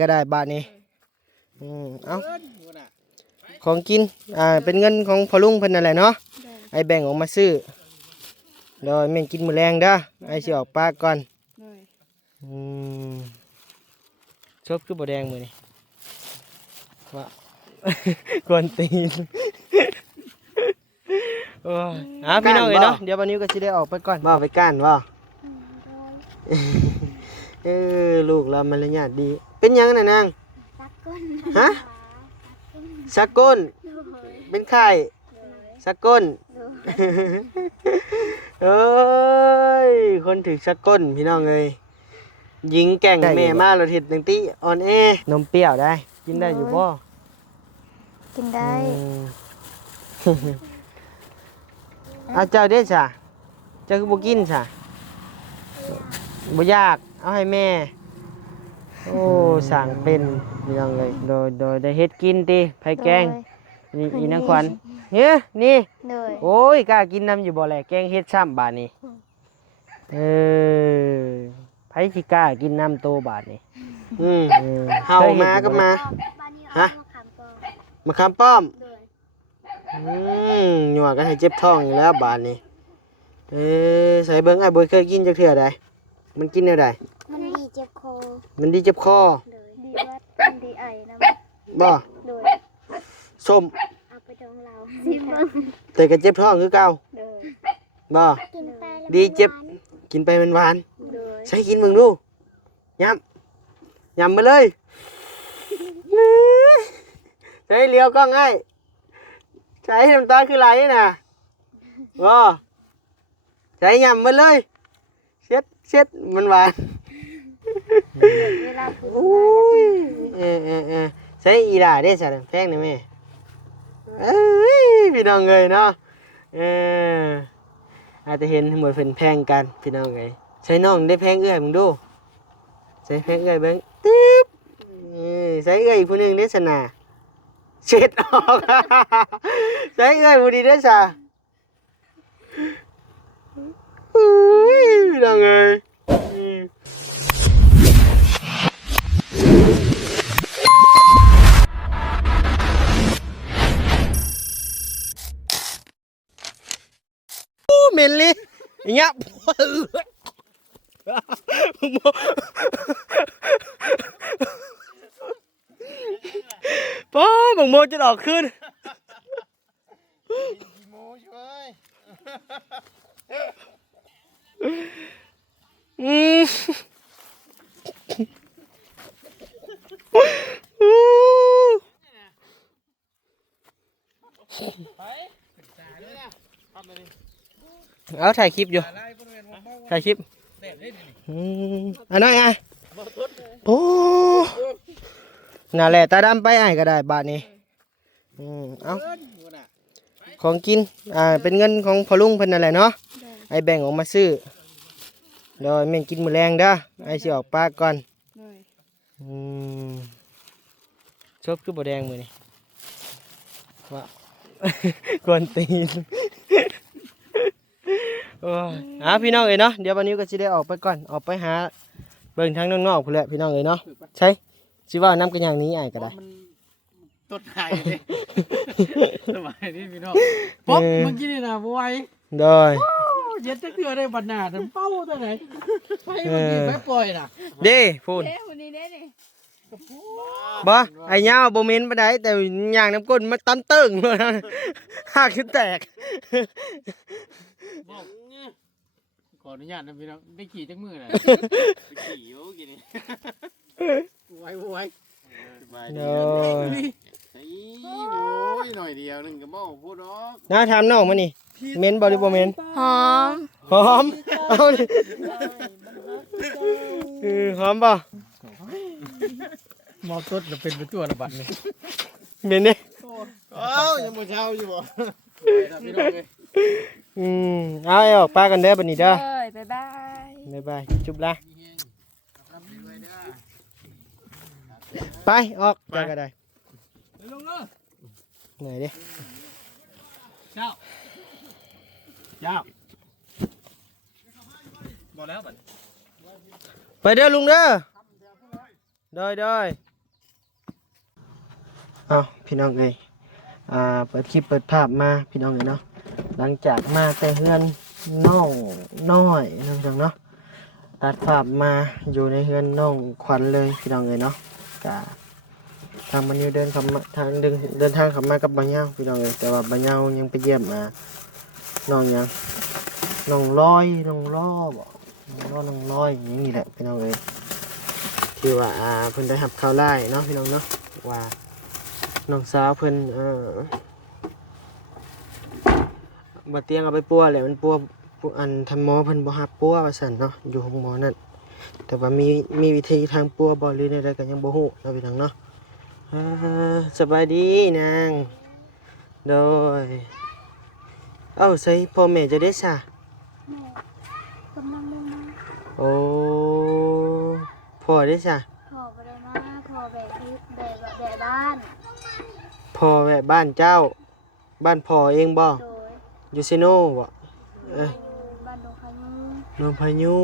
ก็ได้บาทนี้เอาของกินเป็นเงินของพ่อลุงเพิ่นนั่นแหละเนาะไอแบ่งออกมาซื้อโดยแม่งกินมื้อแรงเด้อไอสิออกปากก่อนชอบคือบ่แดงมื้อนี้ว่า กวนตีนพี่น้องเอ้ยเนาะเดี๋ยววันนี้ก็สิได้ออกไปก่อนบ่ไปก้านบ่ลูกเรามารยาทดีเป็นยังน่ะนางฮะสักก้นเป็นไข่สักก้นเอ้ยคนถึกสักก้นพี่น้องเอ้ยยิงแก่งแม่มาเราเห็ดตั้งตี้อ่อนแอนมเปรี้ยวได้กินได้อยู่บ่กินได้เจ้าเด้อจ้ะเจ้าคือบ่กินจ้ะบ่ยากเอาให้แม่โอ้สั่งเป็นพี่น้องเลยโดยได้เฮ็ดกินติไผแกงนี่อีนางขวัญเฮ้ยนี่โอ้ยกล้ากินน้ำอยู่บ่แหละแกงเฮ็ดซ้ำบาดนี้ไผสิกล้ากินน้ำโตบาดนี้เฮามาก็มาฮะมาคำป้อมหยวกกันให้เจ็บท้องอยู่แล้วบาดนี้ใส่เบิ่งไอ้บ่เคยกินจักเทื่อใดมันกินแนวใดมันดีเจ็บคอมันดีเจ็บคอดีวัดมันดีไอนะบ่ส้มเอาไปดองเราสิเบิ่งแต่ก็เจ็บท้องคือเก่าบ่ดีเจ็บกินไปมันหวานใช้กินมึงดูยำมาเลยใช้เลี้ยวกล้องง่ายใช้น้ำตาคือไรน่ะบ่ใช้ยำมาเลยเช็ดมันหวานใช้อีหล่าได้สัตว์แพงนี่แม่พี่น้องเลยเนาะอาจจะเห็นเหมือนเป็นแพงกันพี่น้องเลยใช้น้องได้แพงเอื้อยมึงดูใช้แพงเอื้อยเบิ้งตึ๊บใช้เอื้อยผู้หนึ่งได้สนาเช็ดออกใช้เอื้อยผู้ดีได้สาพี่น้องเลยเหม็นเลยอย่างเงี้ยป้าบังโมจะออกขึ้นโมช่วยเอาถ่ายคลิปอยู่ถ่ายคลิปอันนั้นไงโอ้น่าแหละตาดำไปไอ้ก็ได้บาทนี้เอาของกินเป็นเงินของพ่อลุงเพิ่นนั่นแหละเนาะไอแบ่งออกมาซื้อโดยแม่งกินมื้อแรงเด้อไอสิออกปากก่อนชอบคือบ่แดงมื้อนี้ว่ากวนตีนพี่น้องเอ้ยเนาะเดี๋ยววันนี้ก็สิได้ออกไปก่อนออกไปหาเบิ่งทางนอกๆพุ่นแหละพี่น้องเอ้ยเนาะใช่สิว่าน้ำกันอย่างนี้ไอ้ก็ได้ต้นไม้เลยสมัยนี้พี่น้องป๊บเมื่อกี้นี่นะบวยได้เย็ดจะเกลือได้บรรณาทั้งเป้าตัวไหนไปเมื่อกี้ไปปล่อยน่ะเด้พูนบ่ไอ้เงาโบเมนไปได้แต่ย่างน้ำก้นมันตั้มตึงเลยหักขึ้นแตกขออนุญาตนะพี่น้องได้ขี่จังมือเลยขี่โอ้กินนี่ไว้โอ้ยโอ้ยหน่อยเดียวนึงก็บ่พูดหรอกน้าทำน้องมานี่เมนบริโภคเมนหอมเอาดิหอมป่ะมอต้นจะเป็นตัวระบาดเลยเมนเนี่ยยังบ่เช้าอยู่บ่เอาออกปลากันเด้อบัดนี้เด้อบ๊ายบายจุ๊บละไปออกไปก็ได้ลงเลยไหนดิเจ้าบอกแล้วบัดไปเด้อลุงเด้อ โดยเอาพี่น้องเอ้ยเปิดคลิปเปิดภาพมาพี่น้องเอ้ยเนาะหลังจากมาแต่เฮือนน้องน้อยนะพี่น้องเนาะตัดภาพมาอยู่ในเฮือนน้องขวัญเลยพี่น้องเอ้ยเนาะกะทางมันอยู่เดินทางขับมากับบ่าวเหย้าพี่น้องเอ้ยแต่ว่าบ่าวเหย้ายังไปเยี่ยมน้องยังน้องลอยน้องล้อบ่น้องลอยอย่างนี้แหละพี่น้องเอ้ยที่ว่าเพิ่นได้รับข่าวร้ายเนาะพี่น้องเนาะว่าน้องสาวเพิ่นบ่เตียงเอาไปปัวแหละมันปัวอันทำหมอเพิ่นบ่รับปัวว่าซั่นเนาะอยู่ห้องหมอนั่นแต่ว่ามีวิธีทางปัวบ่หรือใดๆก็ยังบ่ฮู้เนาะพี่น้องเนาะสบายดีนางโดยใส่พ่อแม่จะได้ซะ แม่กำลังลงมา โอ้พ่อได้ซะ พ่อบ่ได้มาพ่อแบกที่แบกบ้าน พ่อแม่บ้านเจ้าบ้านพ่อเองบ่ โดย อยู่ซิโนบ่เอ้ย บ้านดงพายุ โนนพายุ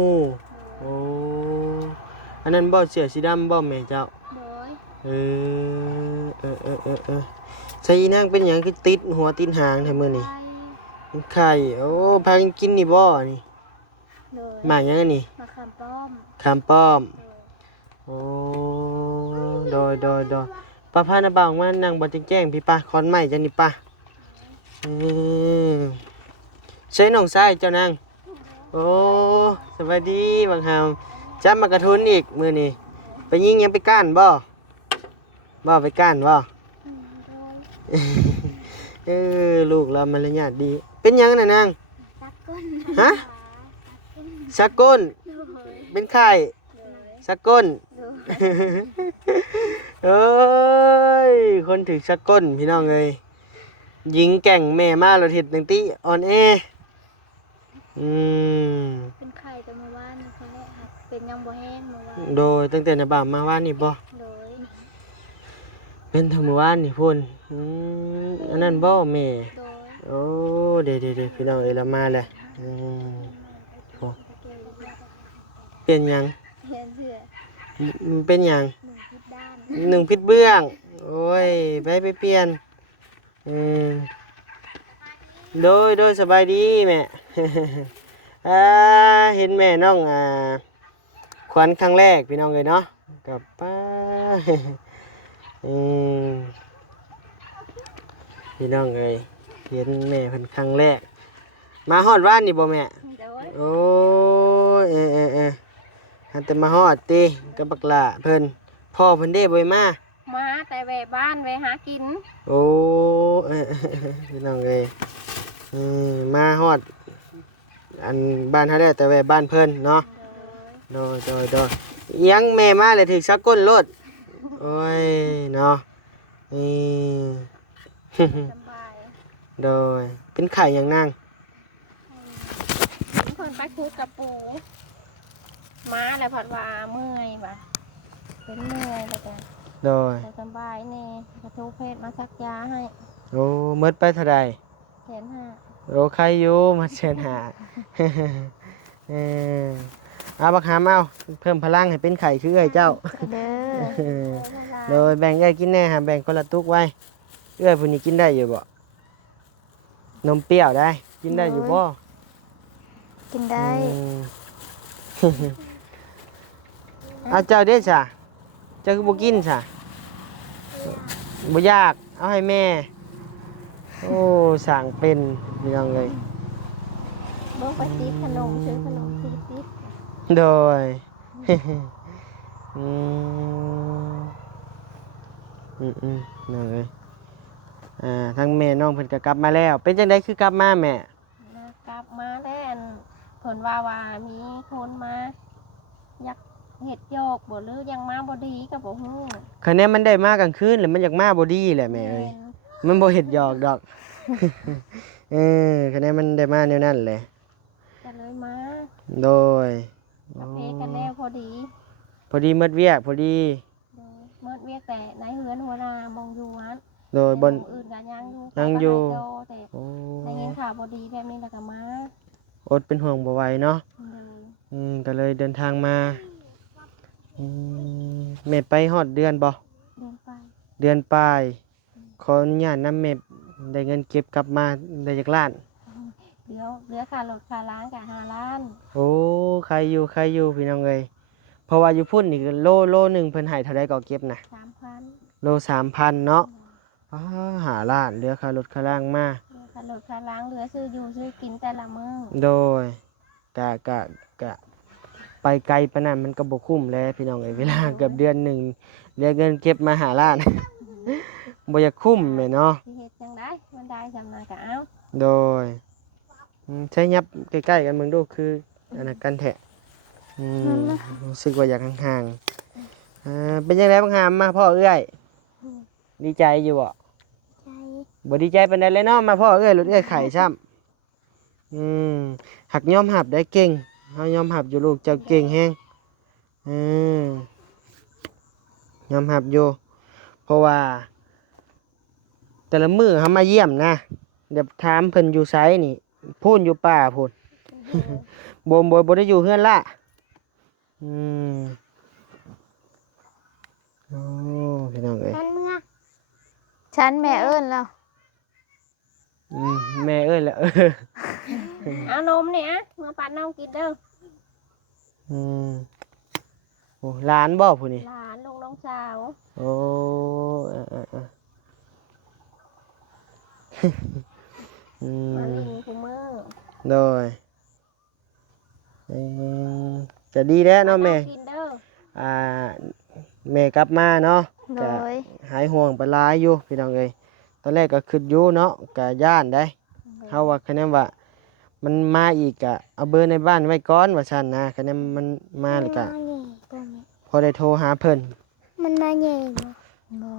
โอ้อันนั้นบ่เสือสีดำบ่แม่เจ้า โดย เออใส่อีนางเป็นหยังคือติดหัวติดหางแท้มื้อนี้ ไป เป็นไข่โอ้พากันกินนี่บ่นี่ โดย หมากหยังอันนี่ มาคำป้อม ขามป้อม โดย โอ้โดยป้าพานะบ่าวมานั่งบ่แจ้งพี่ป้าคอนไม้จังนี่ป้าใช้น้องชายเจ้านางโอ้สวัสดีบางหามจับมากระทุนอีกมื้อนี้ไปยิงยังไปก้านบ่ไปก้านบ่ โดย ลูกเรามารยาทดี เป็นหยังน่ะนาง ตักก้น ฮะ สักก้น โดย เป็นไข่ โดย สักก้น โดย เอ้ย คนถึกสักก้นพี่น้องเอ้ยยิงแก่งแม่มาเราเห็ดตั้งตีอ่อนแออืม เป็นไข่แต่เมื่อวานนี่คนแรกค่ะเป็นยังบ่แห้งเมื่อวาน โดยตั้งแต่นบ่าวมาว่านี่บ่ โดย เป็นธรรมวานนี่พุ่นอันนั้นบ่แม่ โดย โอ้เดี๋ยวพี่น้องเอ้ยเรามาแล้วโอ้เป็นหยัง เห็นเสือ เป็นหยัง หนึ่งพิษด้าน หนึ่งพิษเบื้อง โอ้ยไปเปลี่ยนโดยสบายดีแม่ เห็นแม่น้องขวัญครั้งแรกพี่น้องเลยเนาะกับป้า พี่น้องเลยเห็นแม่เพิ่นครั้งแรก มาฮอดบ้านนี่บ่แม่ โดย โอ้ยหันแต่มาฮอดติกับบักหล่าเพิ่นพ่อเพิ่นได้บ่มา มาแต่แวะบ้านแวะหากิน โอ้พี่น้องเลยมาฮอดอันบ้านเฮาแล้วแต่แว่บ้านเพิ่นเนาะโดยยังแม่มาเลยถึกซักก้นรถโอ้ยเนาะนี่ สบาย โดยเป็นไข่อย่างนั่ง คนไปคุกกับปูมาแล้วผัดว่าเมื่อยบ่ะเป็นเมื่อยแล้วกัน โดย แต่สบายนี่กระทุกเพศมาซักยาให้ โอ้หมดไปเท่าใด 1,500 โอ้ใครอยู่มาเชิญหา เอาบักหามเอาเพิ่มพลังให้เป็นไข่คือไอ้เจ้า เด้อ โดยแบ่งเอ้อยกินแน่ฮะแบ่งคนละตุกไว้เอ้อยผู้นี้กินได้อยู่บ่นมเปรี้ยวได้กินได้อยู่บ่ กินได้ เอาเจ้าเด้จ้ะเจ้าคือบ่กินจ้ะบ่อยากเอาให้แม่โอ้สั่งเป็นพี่น้องเลย เบิ่งไปตีขนมซื้อขนมตีติด โดย อืมนั่นเลยทั้งแม่น้องเพิ่นก็กลับมาแล้ว เป็นจังได๋คือกลับมาแม่ กลับมาแล้วผลว่ามีคนมาอยากเห็ดโยกบ่หรือยังมาบ่ดีกับบ่ฮู้ คะแนนมันได้มากลางคืนแล้วมันอยากมาบ่ดีแหละแม่เอ้ยมันบ่เฮ็ดหยอกดอก คะแนนมันได้มาแนวนั้นแหละ ก็เลยมา โดย กาแฟกันแล้วพอดี พอดีหมดเวียกพอดี เมื่อเวียกแต่ในเฮือนหัวหน้ามองอยู่วัด โดยบน แต่หมู่อื่นก็ยังอยู่ ยังอยู่ ก็ให้โตแต่ โอ้ ได้ยินข่าวพอดีแบบนี้แล้วก็มา อดเป็นห่วงบ่ไหวเนาะ เลย ก็เลยเดินทางมา อืมแม่ไปฮอดเดือนบ่ เดินไป เดือนปลายขออนุญาตนำแม่ได้เงินเก็บกลับมาได้จักล้าน เดี๋ยวเหลือค่ารถค่าล้างกับ5 ล้าน โอ้ใครอยู่พี่น้องเอ้ยเพราะว่าอยู่พุ่นนี่โลหนึงเพิ่นให้เท่าใดก็เก็บนะ 3,000 โล 3,000เนาะหาล้านเหลือค่ารถค่าล่างมา เหลือค่ารถค่าล้างเหลือซื้ออยู่ซื้อกินแต่ละมื้อ โดยกะไปไกลปานนั้นมันก็บ่คุ้มแล้วพี่น้องเอ้ยเวลาเกือบเดือนหนึงเหลือเงินเก็บมาหาล้าน บ่อยากคุ้มแม่เนาะ สิเฮ็ดจังได๋มันได้จำนั้นก็เอา โดยใช้ยับใกล้ๆกันมึงดูคืออันนั้นกันแทะรู้สึกว่าอยากห่างๆเป็นยังไงบ้างหามมาพ่อเอื้อยดีใจอยู่บ่ ใจ บ่ดีใจปานใดเลยเนาะมาพ่อเอื้อยรถเอื้อยไข่ซ้ำหักยอมหับได้เก่งเฮายอมหับอยู่ลูกเจ้าเก่งแฮงยอมหับอยู่เพราะว่าแต่ละมื้อเฮามาเยี่ยมนะเดี๋ยวถามเพิ่นอยู่ไสนี่พูนอยู่ป่าพูน บ่ได้อยู่เฮือนละโอ้พี่น้องเอ้ย ฉันเมื่อ ฉันแม่เอิ้นแล้ว แม่เอ้ยแล้ว เอานมนี่อะมาปัดน้องกินเด้อ โอ้หลานบ่ผู้นี่ หลานลูกน้องสาว โอ้มาลิงกูมือ โดยจะดีแล้วเนาะแม่ กินเด้อ แม่กลับมาเนาะ โด ก็ ย หายห่วงไปหลายอยู่พี่น้องเอ้ยตอนแรกก็คิดอยู่เนาะก็ย่านได้เฮาว่าคะแนนว่ามันมาอีกก็เอาเบอร์ในบ้านไว้ก่อนว่าซั่นนะคะแนนมันมาแล้วก็พอได้โทรหาเพิ่น มันมาแย่ง บ่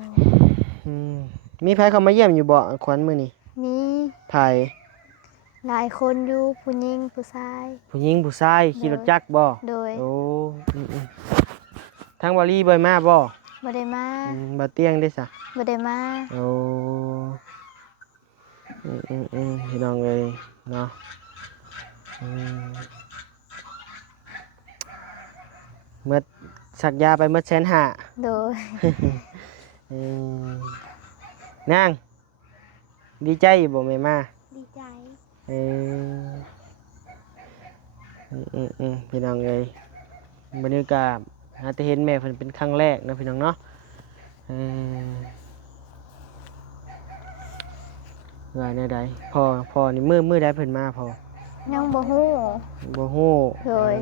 มีไผเข้ามาเยี่ยมอยู่บ่ขวัญมื้อนี้ มี ไผ หลายคนอยู่ผู้หญิงผู้ชาย ผู้หญิงผู้ชายขี่รถจักรบ่ โดย โอ้ทางวารีบ่มาบ่ บ่ได้มา บ่เตียงได้ซะ บ่ได้มา โอ้พี่น้องเอ้ยเนาะเมื่อสักยาไปเมื่อ150,000 โดย นางดีใจอยู่บ่แม่มา ดีใจ พี่น้องเอ้ยบรรยากาศหาแต่เห็นแม่เพิ่นเป็นครั้งแรกนะพี่น้องเนาะว่าแนวใดพอนี่มือใดเพิ่นมาพอ ยังบ่ฮู้ บ่ฮู้ โดย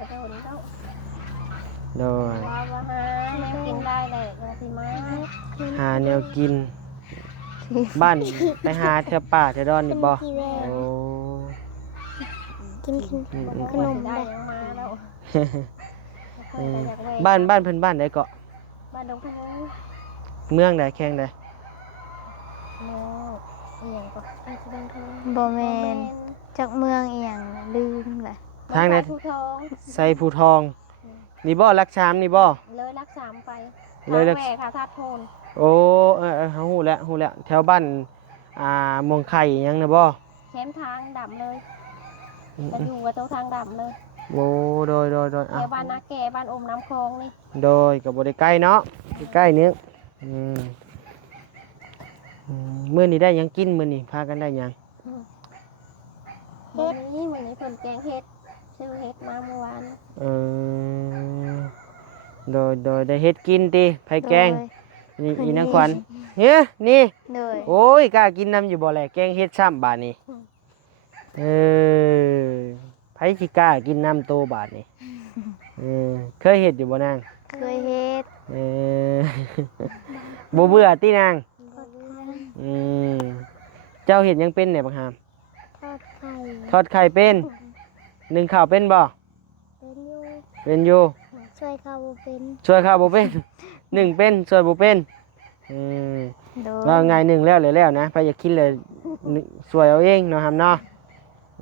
กระโดดเจ้า โดย ว่าหาแม่กินได้เลยมาสิมา หาแนวกิน บ้านไปหาเถวป่าเถวดอนนี่บ่โอ้ กิน ขนมได้ยังมาแล้ว บ้านเพิ่นบ้านใดเกาะ บ้านดงพะโล้ เมืองใดแข้งใด โม่อีหยังก็ไอ้ที่ดงทอง บ่แม่นจากเมืองอีหยังลืมแหละ ทางใด ผู้ทอง ไสภูทองนี่บ่รักชามนี่บ่ เลยรักสามไป เลยรัก แม่ค่ะธาตุโทน โอ้เฮาฮู้แล้วแถวบ้านเมืองไข่หยังน่ะบ่ แชมทางดำเลยจะอยู่กับเจ้าทางดำเลย โอ้โดย เดี๋ยวบ้านนาแก่บ้านอมน้ำคลองนี่ โดยก็บ่ได้ใกล้เนาะใกล้ๆนี้มื้อนี้ได้หยังกินมื้อนี้พากันได้หยัง เฮ็ดนี่วันนี้เพิ่นแกงเฮ็ดซื้อเฮ็ดมาเมื่อวาน เออโดยได้เฮ็ดกินติไผแกงนี่อีนางขวัญเฮ้ยนี่ โดย โอ้ยกล้ากินน้ำอยู่บ่แหละแกงเฮ็ดซ้ำบาดนี้ไผสิกล้ากินน้ำโตบาดนี้เคยเฮ็ดอยู่บ่นาง เคยเฮ็ด บ่เบื่อตินางเจ้าเฮ็ดหยังเป็นเนี่ยบักหาม ทอดไข่ ทอดไข่เป็นนึ่งข้าวเป็นบ่ เป็นอยู่ เป็นอยู่ ช่วยเขาบ่เป็น ช่วยข้าวบ่เป็นหนึ่งเป็นช่วยบ่เป็นโดย ว่าไงหนึ่งแล้วเลยแล้วนะไปอยากกินเลยช่วยเอาเองเนาะครับเนาะ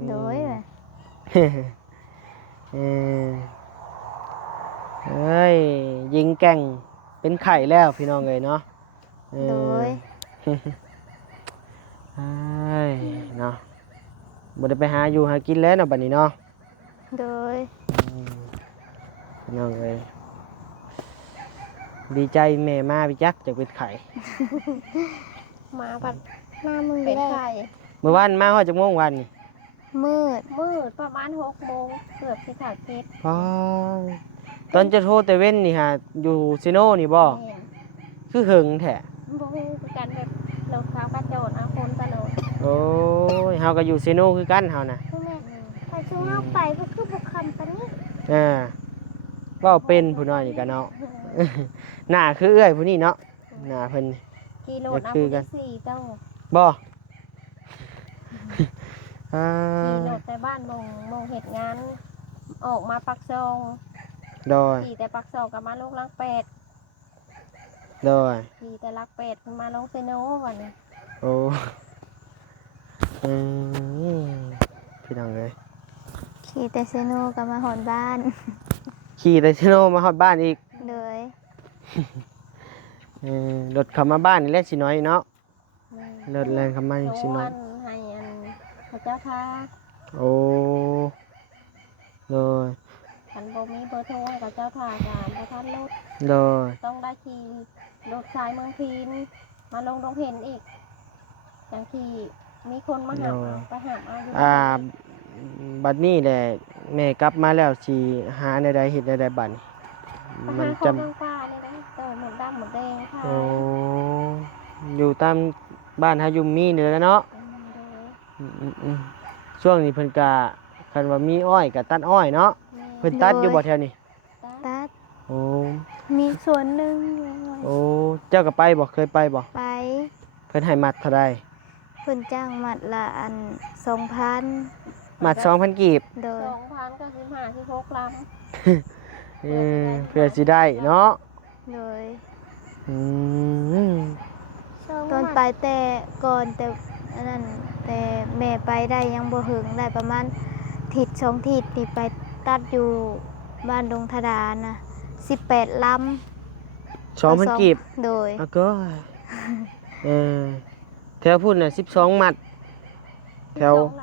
โดย เอ้ยยิงแก่งเป็นไข่แล้วพี่น้องเลยเนาะ โดย เอ้ยเนาะบ่ได้ไปหาอยู่หากินแล้วเนาะบัดนี้เนาะ โดย พี่น้องเลย ดีใจแม่มาพี่จักจะเป็นไข่ มาบัด มามือ เป็น ได้ ไข่ เมื่อวานมาฮอดจักโมงวันนี่ มืด มืดประมาณ6 โมงเกือบสิขาดเจ็ด อ๋อตอนจะโทรแต่เว้นนี่ฮะอยู่ซิโนนี่บ่ แม่น คือหึงแท้ บ่ฮู้คือกันแบบรถเขากระโจนเอาคนตะโลด โอ้ยเฮาก็อยู่ซิโนคือกันเฮานะ พ่อแม่ถ้าช่วงเราไปก็คือบุคคลปานนี้ อ่าเว้าเป็นผู้น้อยนี่ก็เนาะ หน้าคือเอื้อยผู้นี้เนาะหน้าเพิ่น ขี่รถเอา คือกัน 4เจ้า บ่อ่า ขี่รถไปบ้านมงเฮ็ดงาน ออกมาปักซอง โดย ขี่แต่ปักซองกลับมาลงลักเป็ด โดย ขี่แต่ลักเป็ดขึ้นมาลงเซโนวันนี้ โอ้อืมพี่น้องเลย ขี่แต่เซโนก็มาหอนบ้าน ขี่แต่ซิโนมาฮอดบ้านอีก เลย รถเข้ามาบ้านนี่แหละสิน้อยเนาะ แม่ รถแรงเข้ามานี่สิ โทร น้อ อั ย นให้อันพระเจ้าท่า โอ้โดย คันบ่มีเบอร์โทรให้พระเจ้าท่าการพระท่านรถ โดย ต้องได้ขี่รถสายเมืองพีนมาลงดงเห็นอีกจังที่มีคนมาหาเอาไปหาเอาอยู่ บัดนี้แหละแม่กลับมาแล้วสิหาในใดเฮ็ดในใดบัดนี้ ไป มั หาน ค จำ นเมืองป่าเลยนะเติมหมดดำหมดแดงค่ะ โอ้อยู่ตามบ้านฮายุมมีนี่แหละเนาะ อืมช่วงนี้เพิ่นกะคันว่ามีอ้อยกะตัดอ้อยเนาะเพิ่นตัดอยู่บ่แถวนี้ ตัด โอ้ มีส่วนหนึ่ง โอ้เจ้าก็ไปบ่เคยไปบ่ ไป เพิ่นให้มัดเท่าใด เพิ่นจ้างมัดละอัน2,000 มัด 2,000 กีบ โดย 2,000ก็16 ล เพื่อสิได้เนาะ โดย อืม ำ ตอนไปแต่ก่อนแต่อันนั้นแต่แม่ไปได้ยังบ่ถึงได้ประมาณทิศ2ทิศนี่ไปตัดอยู่บ้านดงธดานะ18 ลำ 2,000 กีบ โดย เอาก็เออแถวพุ่นน่ะ12 มัด แถว 12 ล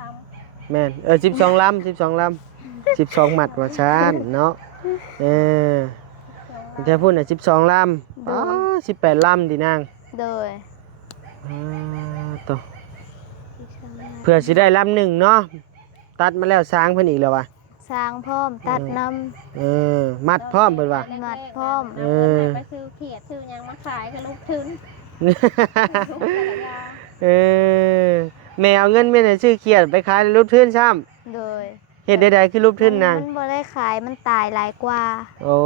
แม่น12 ลำ12 ลำ12 มัดว่าซานเนาะเออ ำ แถวพุ่นน่ะ12 ลำอ๋อ18 ลำดินาง โดย ตัวเพื่อสิได้ลำหนึ่งเนาะตัดมาแล้วสร้างเพิ่นอีกแล้ววะ สร้างพร้อมตัดน้ เออมัดพร้อมเพิ่นว่า แรกๆ มัดพร้อม เอาเงินให้ไปซื้อเขียดซื้อหยังมาขายกับลูกทุนลูกแต่ละอย่าง เออแม่เอาเงินแม่น่ะซื้อเขียดไปขายรูปทื่นซ้ำ ำโดย เฮ็ดใดๆคือรูปทื่นนาง มันบ่ได้ขายมันตายหลายกว่า โอ้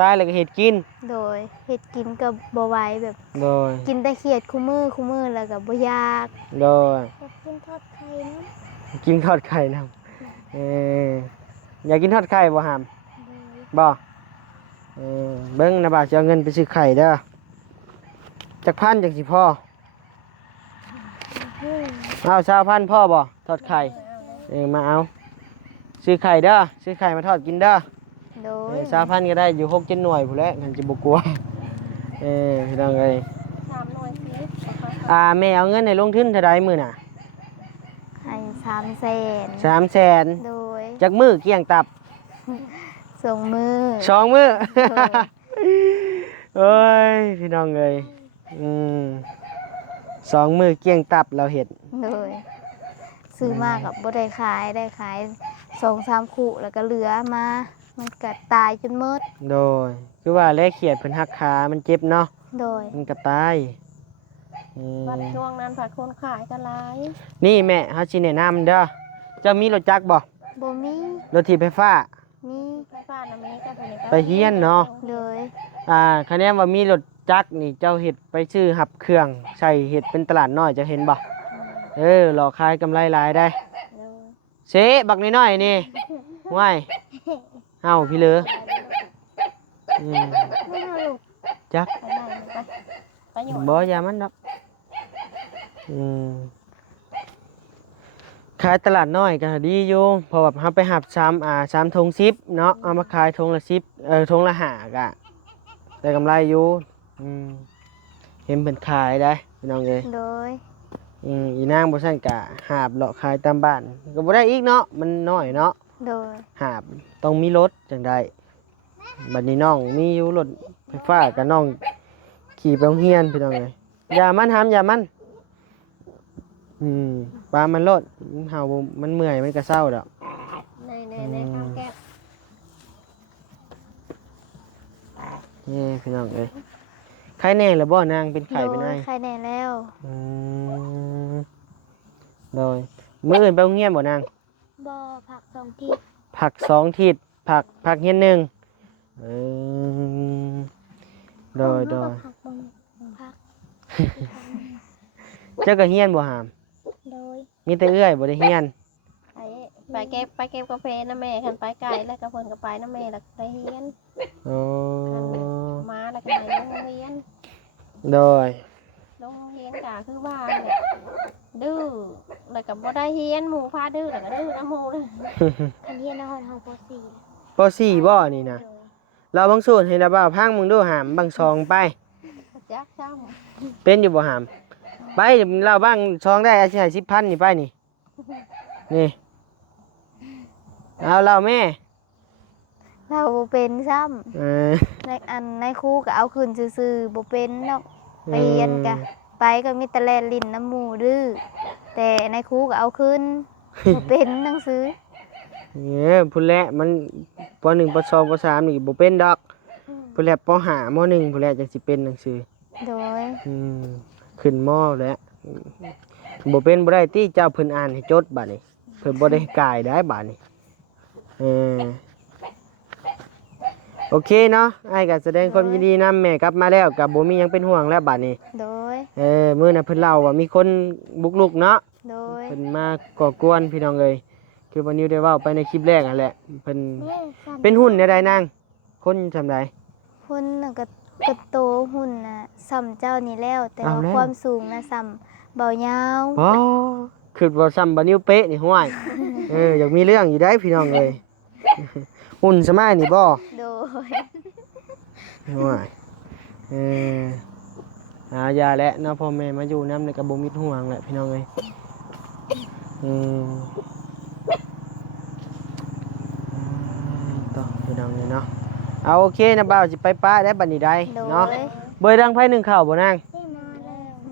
ตายแล้วก็เฮ็ดกิน โดยเฮ็ดกินก็บ่ไหวแบบ โดย กินแต่เขียดคู่มือแล้วก็บ่อยาก โดย กินทอดไข่นะ กินทอดไข่นำเอออยากกินทอดไข่บ่หามบ่เออเบิ่งนะบ่าวสิเอาเงินไปซื้อไข่เด้อจักพันจังสิพอเอา20,000พ่อบ่ทอดไข่มาเอาซื้อไข่เด้อซื้อไข่มาทอดกินเด้อ โดย 20,000ก็ได้อยู่6-7หน่วยพุ่นแหละมันจะบ่กลัวพี่น้องเอ้ย 3 หน่วยสิ แม่เอาเงินให้ลงทุนเท่าใดมื้อน่ะ ให้300,000 300,000 โดย จักมื้อเกลี้ยงตับ ส่งมือ 2 มื้อ เอ้ยพี่น้องเอ้ย2 มื้อเกลี้ยงตับเราเฮ็ด โดยซื้อมากับบ่ได้ขายได้ขาย 2-3 คู่แล้วก็เหลือมา มันก็ตายจนหมด โดยคือว่าแลเขียดเพิ่นหักขามันเจ็บเนาะ โดย มันก็ตายวันช่วงนั้นผัดคนขายก็หลาย นี่แม่เฮาสิแนะนำเด้อเจ้ามีรถจักรบ่ บ่มี รถถีบไฟฟ้า มี ไฟฟ้าน่ะมีก็เป็น ไปเฮียนเนาะ โดย คะแนนว่ามีรถจักรนี่เจ้าเฮ็ดไปซื้อหับเครื่องใส่เฮ็ดเป็นตลาดน้อยจะเห็นบ่หลอกขายกำไรหลายได้เสบักน้อยๆนี่ว้ายเอ้าพี่เหลือจัก ไปอยู่ บ่อย่ามันดอกขายตลาดน้อยก็ดีอยู่เพราะว่าเฮาไปหับ3 ถุง10เนาะเอามาขายถุงละ10ถุงละ5ก็ได้กำไรอยู่เห็นเพิ่นขายได้พี่น้องเอ้ย โดย อีนางบ่ซั่นก็หาบเลาะขายตามบ้านก็บ่ได้อีกเนาะมันน้อยเนาะ โดย หาบต้องมีรถจังได้บัดนี้น้องมีอยู่รถ ฟ้ากับน้องขี่ไปโรงเรียนพี่น้องเอ้ยอย่ามันห้ามอย่ามันปลามันโลดมันเห่าบ่มันเมื่อยมันก็เศร้าดอก ในข้าวแก้ว นี่พี่น้องเอ้ยไข่แน่แล้วบ่นางเป็นไข่เป็นไง ไข่แน่แล้ว โดยมื้ออื่นไปโรงเรียนบ่นาง บ่ผัก2ทิศ ผัก2ทิศผักเฮียนหนึ่งโดย ผักบ่ผัก เจ้าก็เฮียนบ่หาม โดย มีแต่เอื้อยบ่ได้เฮียน ไปเก็บกาแฟนะแม่คันไปไกลแล้วก็เพิ่นก็ไปนะแม่แล้วก็ไปเฮียน โอ้ มาแล้วก็ไปโรงเรียน โดย โรงเรียนก็คือว่าเนี่ยดื้อแล้วก็บ่ได้เฮียนหมู่พาดื้อแล้วก็ดื้อน้ำหมู่เลย คันเฮียนนครเฮาป .4 ป .4 บ่นี่นะเราบางส่วนให้ระบ่าวพังมึงดูหามบางซองไป จักจ้ำ เป็นอยู่บ่หามไปเราบ้างซองได้อาชีพ10,000นี่ไปนี่นี่เอาเราแม่ เราบ่เป็นซ้ำ เออ ในครูก็เอาคืนซื่อๆบ่เป็นเนาะไปเรียนก็ไปก็มีแต่แลนลิ้นน้ำหมู่ดื้อแต่ในครูก็เอาคืนบ่เป็นหนังสือ เนี่ยพุ่นแหละมันป .1 ป .2 ป .3 นี่บ่เป็นดอกพุ่นแหละป .5 ม .1 พุ่นแหละจังสิเป็นหนังสือ โดย ขึ้นมอแล้วบ่เป็นบ่ได้ติเจ้าเพิ่นอ่านให้จดบัดนี้เพิ่นบ่ได้กายได้บัดนี้โอเคเนาะอ้ายก็แสดงความยินดีนำแม่กลับมาแล้วก็บ่มีหยังเป็นห่วงแล้วบัดนี้ โดย มื้อน่ะเพิ่นเล่าว่ามีคนบุกรุกเนาะ โดย เพิ่นมาก่อกวนพี่น้องเอ้ยคือวันนี้ได้เว้าไปในคลิปแรกนั่นแหละเพิ่นเป็นหุ้นในใดนางคนซำใด หุ่นน่ะก็โตหุ่นน่ะซ้ำเจ้านี่แล้ว แต่ เอา ว่า แล้ว ความสูงน่ะซ้ำเบายาว อ๋อคือว่าซ้ำบ่นิ้วเป๊ะนี่ห้วยอยากมีเรื่องอยู่ได้พี่น้องเอ้ยหุ้นสมัยนี่บ่ โดย ห่วยยาและเนาะพ่อแม่มาอยู่น้ำในกระบุมิดห่วงแหละพี่น้องเอ้ยต่อพี่น้องเลยเนาะเอาโอเคนะบ่าวสิไปป้าได้บัดนี้ได้ โดย เนาะเบยดังไพ่หนึ่งข่าวบ่นาง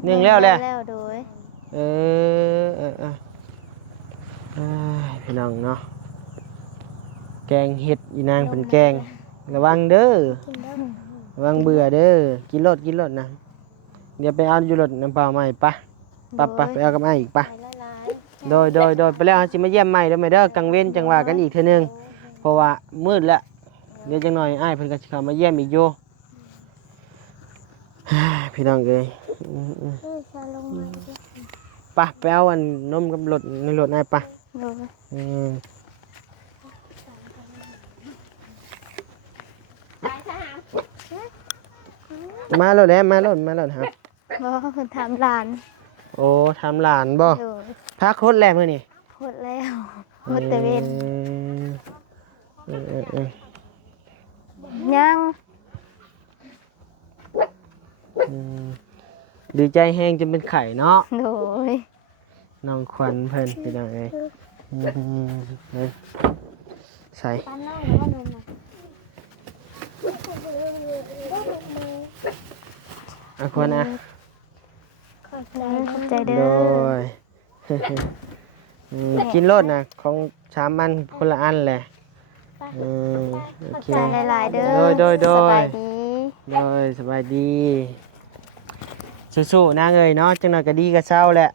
หนึ่งแล้วแหละ แล้วโดย พี่น้องเนาะแกงเห็ดอีนางเป็นแกงระวังเด้อระวังเบื่อเด้อกินรถนะเดี๋ยวไปเอาอยู่รถน้ำเปล่าใหม่ปะไปเอากับไอ้อีกปะ ไปหลาย โดยไปแล้วสิมาเยี่ยมใหม่เด้อแม่เด้อกังเว้นจังหวะกันอีกเทื่อนึงเพราะว่ามืดแล้วเดี๋ยวจังหน่อยอ้ายเพิ่นก็สิเข้ามาเยี่ยมอีกอยู่ พี่น้องเอ้ย ชาลงมาดิ ไปเอาอันนมกับรถในรถอ้ายปะ โดย ไปทหาร มารถแล้วมารถครับ บ่เพิ่นถามหลาน โอ้ทำหลานบ่ โดย พักโคตรแรงมื้อนี่ หมดแล้วหมดแต่เว้นยัง ดีใจแห้งจนเป็นไข่เนาะ โดย น้องขวัญเพิ่นพี่น้องเอ้ยใส่ ปั้นน้องหรือว่านมอ่ะ เอาคนนะ ขอบใจเด้ โด อย กินรสนะของชามมันคนละอันแหละโอ ขอบ เค ใจหลายๆเด้อ โดย สบายดี สบายดีสู้ๆนะเอ้ยเนาะจังหน่อยก็ดีก็เศร้าแหละ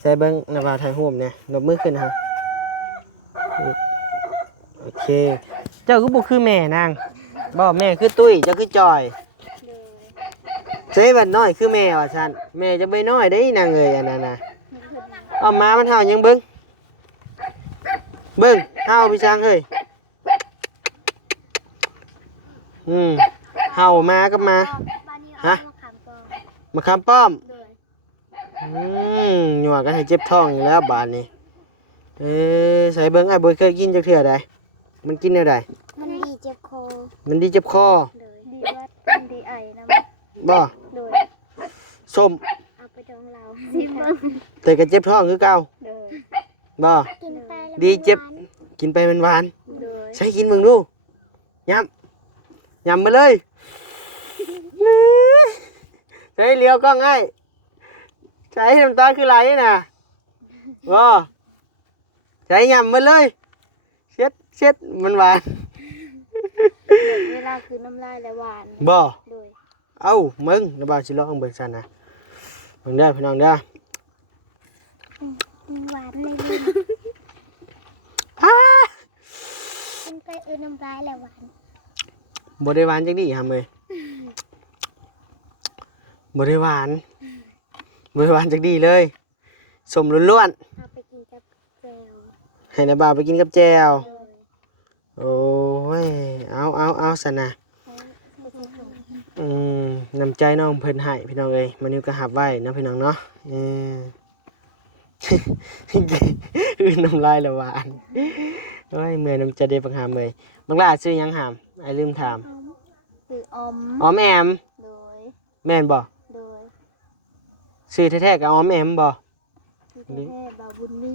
ใส่เบิ้งน้ำปลาถ่ายรูปเนี่ยลบมือขึ้นครับโอเค เจ้าก็บุคือแม่นางบ่แม่คือตุ้ยเจ้าคือจอยเจ๊บัดน้อยคือแม่ว่าซั่นแม่จะไปน้อยได้นางเอ้ยอันนั้นน่ะเอามามันเห่ายังเบิ้งเห่าพี่ช้างเอ้ยเห่ามาก็มาฮะมาคำป้อมหยวกกันให้เจ็บท้องอยู่แล้วบาดนี้ใส่เบิ้งไอ้บ่เคยกินจักเทื่อใดมันกินแนวใด มันดีเจ็บคอ มันดีเจ็บคอ ดีวัดมันดีไอนะ บ่ โดย ส้ม เอาไปดองเราซิมเบิ้ง แต่ก็เจ็บท้องคือเก่า โดย บ่ กินไปแล้ว ดีเจ็บกินไปมันหวาน โดย ใช้กินมึงดูย้ำ ยำมาเลยใช้เลี้ยวกล้องให้ใช้น้ำตาคือไรน่ะบ่ใช้ยำมาเลยเช็ดมันหวาน เวลาคือน้ำลายและหวาน บ่ โดย เอ้ามึงเดี๋ยวบ่าวสิลองเบิ่งซั่นนะเบิ่งเด้อพี่น้องเด้อ หวานเลย อ้า มันไปน้ำลายและหวาน บ่ได้หวานจังดีหำเอ้ยบ่ได้หวานจังดีเลยสมล้วน เอาไปกินกับแจ่ว ๆให้น้าบ่าวไปกินกับแจ่ว โดย โอ้ยเอาซั่นนะน้ำใจน้องเพิ่นให้พี่น้องเอ้ยมันนี่ก็หับไว้นะพี่น้องเนาะคือน้ำลายละหวานโอ้ยเมื่อยน้ำใจเด้บักหามเอ้ยบักหลาชื่อหยังหามไอ้ลืมถาม คืออม ออมแอม โดย แม่นบ่ โดย ชื่อแท้ๆก็ออมแอมบ่ ที่แท้ๆบาวบุญมี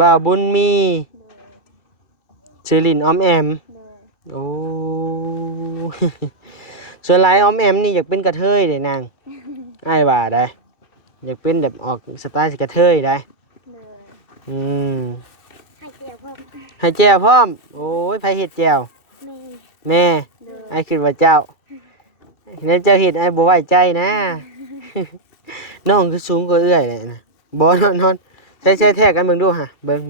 บ่าวบุญมี โดย ชื่อลินออมแอม โดย โอ้ ส่วนหลายออมแอมนี่อยากเป็นกระเทยเด้นางอ้ายว่าได้ อยากเป็นแบบออกสไตล์กระเทยได้ โดย อืม ให้เกี่ยวพ่อ ให้แจ่วพร้อม โอ้ยไผเฮ็ดแจ่ว แม่ แม่ โดย ไอ้คิดว่าเจ้าแล้วเจ้าเฮ็ดไอ้บ่ไว้ใจนะ น้องคือสูงกว่าเอื้อยเลยนะบ่นอนใช้แท้กันเบิ่งดูฮะเบิ่ง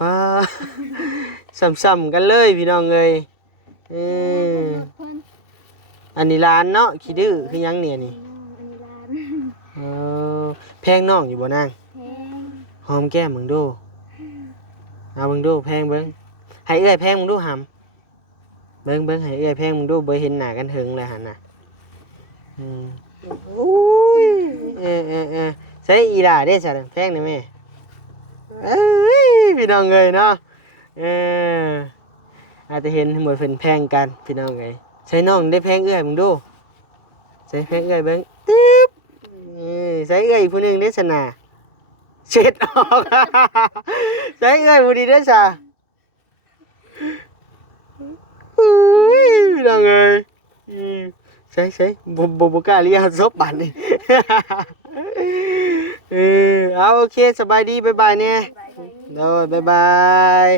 ป้า ซ้ำๆกันเลยพี่น้องเอ้ยเออ เพิ่น อันนี้ร้านเนาะขี้ดื้อคือหยังเนี่ยนี่ อันนี้ร้าน เออแพงน้องอยู่บ่นาง แพง หอมแก้มมึงดูเอามึงดูแพงเบิ่งให้เอื้อยแพงมึงดูหำเบิ่งให้เอื้อยแพงมึงดูบ่เห็นหน้ากันถึงเลยหั่นน่ะอุ้ยใส่อีหล่าเด้ซะแพงได้แม่เอ้ยพี่น้องเอ้ยเนาะอาจจะเห็นหมดเพิ่นแพงกันพี่น้องเอ้ยใส่น้องได้แพงเอื้อยมึงดูใส่แพงเอื้อยเบิ่งตึ๊บใส่เอื้อยผู้หนึงเด้ซะน่ะเช็ดออก ใส่เอื้อยผู้ดีเด้ซะอุ้ยพี่น้องเอ้ยใส่บ่กล้าเรียกซบบัดนี่ เอาโอเคสบายดีบ๊ายบายเนี่ยโดยบ๊ายบาย